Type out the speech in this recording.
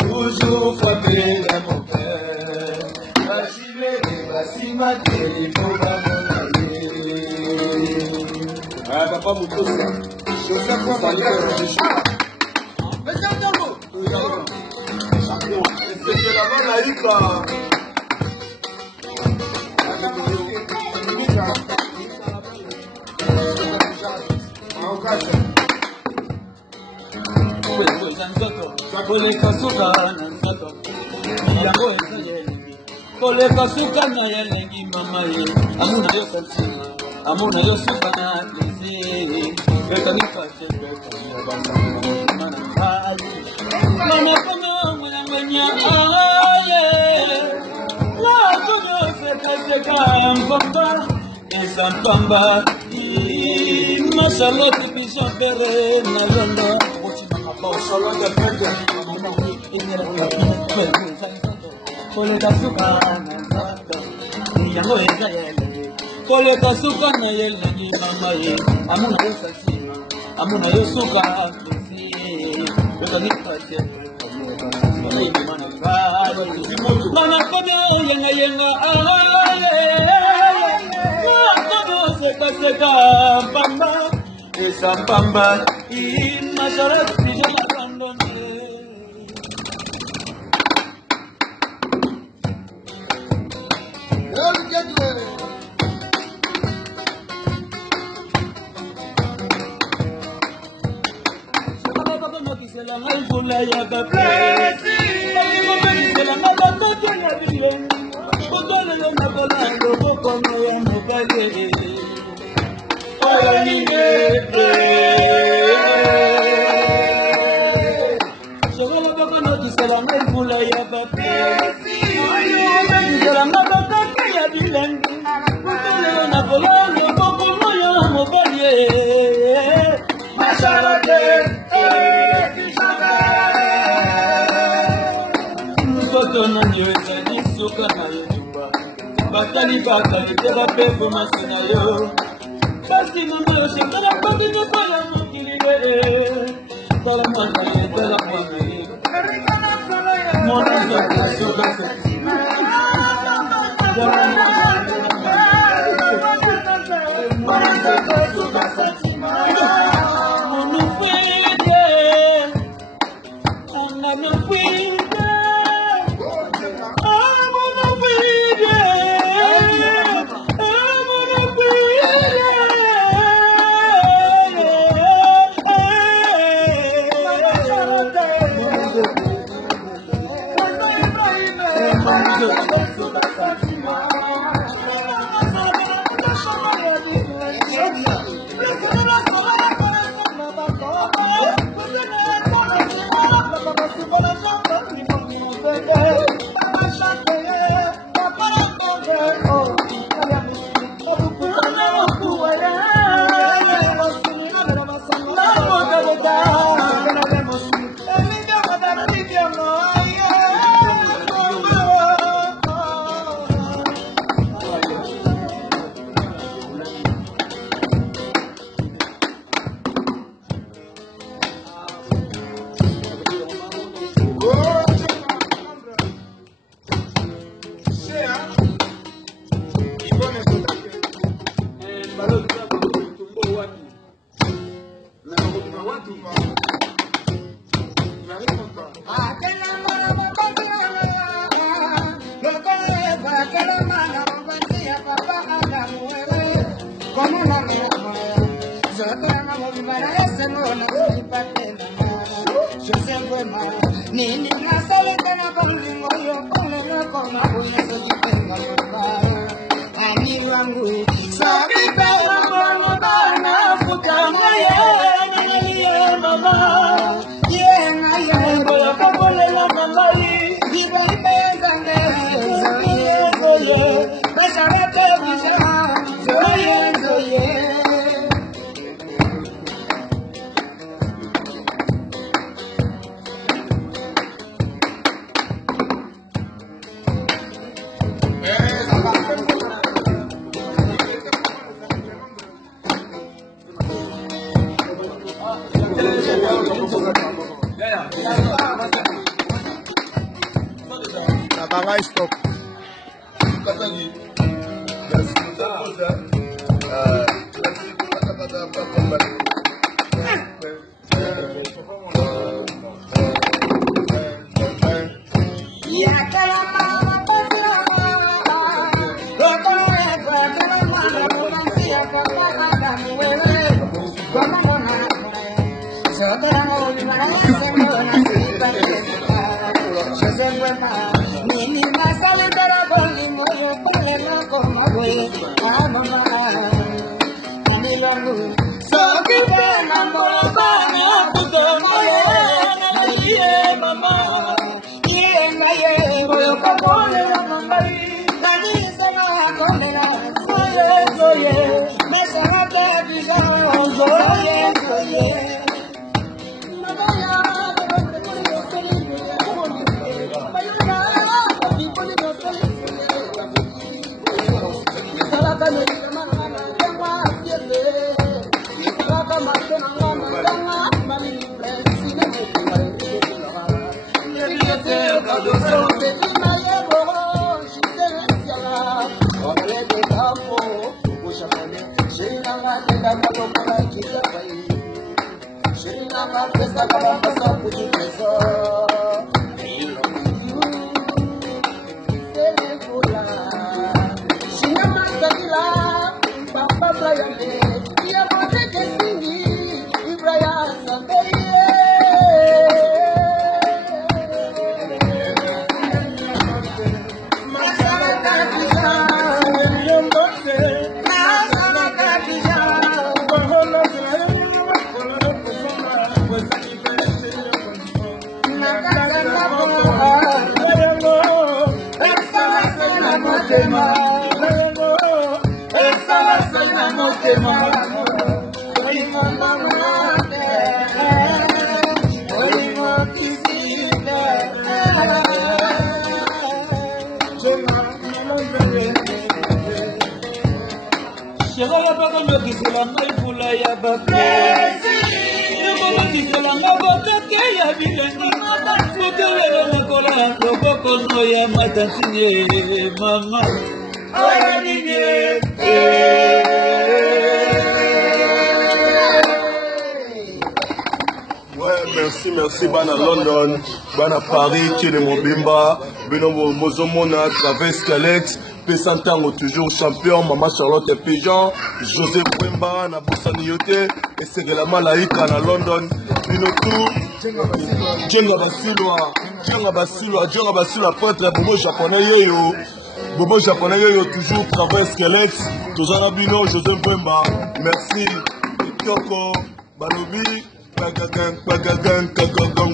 Toujours frappé dans mon cœur. Ah, papa, vous tous là. Je sais quoi, pas mais c'est un mot. C'est là-bas, là, Kole kasuka na yelengi mama ye amuna yo salsina amuna yo suka na kizi yo tani kache yo basa mana hali mama kama mwana manya aye la tuyo seka mpamba esa mpamba mashallah tipisha pere na yonda mashallah de pere Kole kasuka na yelengi mama ye amuna yo salsina amuna yo suka kizi yo tani kache mana kono yenga yenga kono seka pamba esa pamba masharati ya kandone la ya bapresi la mala toto ya bien botole lo na bolando bokono ya mobale oya ninge solo bokono tisela la ya bapresi la mala toto ya bien botole lo na bolando bokono ya mobale masharate Sotono nyeweza nisuka na yumba Batali bakali teba pepo masina yo Basi mama yo shekara pati nipaya mukilile Tala mwana ye tala mwana ye Mwana soka soka soka Mwana soka soka soka Nini masale tena pangulingo yo pole loko na uyeso jipenga mbaya ani wangu sabi pe wangu bana futa maye mama ye ngaye boya kapole la mamali viva ipezane zoye basharate bisha zoye Nakanga stop. Katagi. Merci bana London, bana Paris, Kene Mobimba, Beno Mozomona, Travers Skelex, Pesantango toujours champion, Maman Charlotte Pigeon, José Bwemba, Naboussani Yote, et Segela Malaika na London, Bino tout, Djenga Basilwa, peintre Bobo japonais yoyo, toujours Travers Skelex, Tozana Bino, José Bwemba, merci, Kyoko, Balobi, Kagagan,